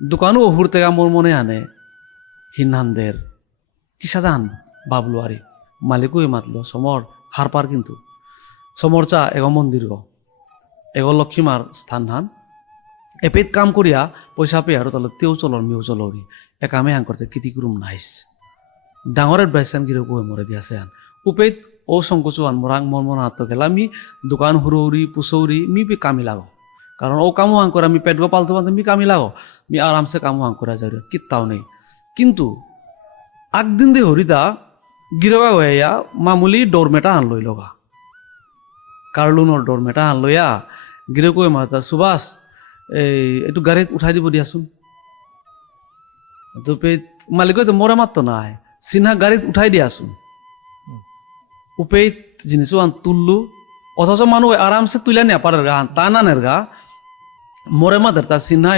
দোকানও অহুর থেকে মোর মনে আনে হিনহানদের কি সাদান বাবলু আরে মালিকও মাতলো সমর হারপার কিন্তু সমর চা এগো মন্দির গো এগো লক্ষ্মীমার স্থান হান এপেত কাম করিয়া পয়সা পেয়ে আর তাহলে তেও চলর মেও চলরি এ কামে হাং করতে কিতি কুরুম নাইস ডাঙরের বাইসান গিরে কই মরে দিয়াছে আন উপেত ও সংকোচ আন মোরাং মন মন হাত গেলা মি দোকান হুরৌরি পুসৌরি মি পি কামি লাগো কারণ ও কামো হাং করে আমি পেট গো পালতো পালতো মি কামি লাগো মি আরামসে কামো হাং করা যাই কিত্তাও নেই কিন্তু আগদিন দে হরিদা গিরবা হইয়া মামুলি ডোরমেটা আন লই লগা কার্লুনৰ ডোরমেটা আন লইয়া গিরে কই মাতা সুভাষ এই একটু গাড়িত উঠাই দিব দিয়াচোন তো মালিক তো মরে মাত্র নাই চিহ্না গাড়িত উঠাই দিয়াচোন উপেত জিনিস আন তুললু অথচ মানুষ আরামসে তুলে নিয়ে পারে গা তা নানের গা মরে মাদের তার চিহ্না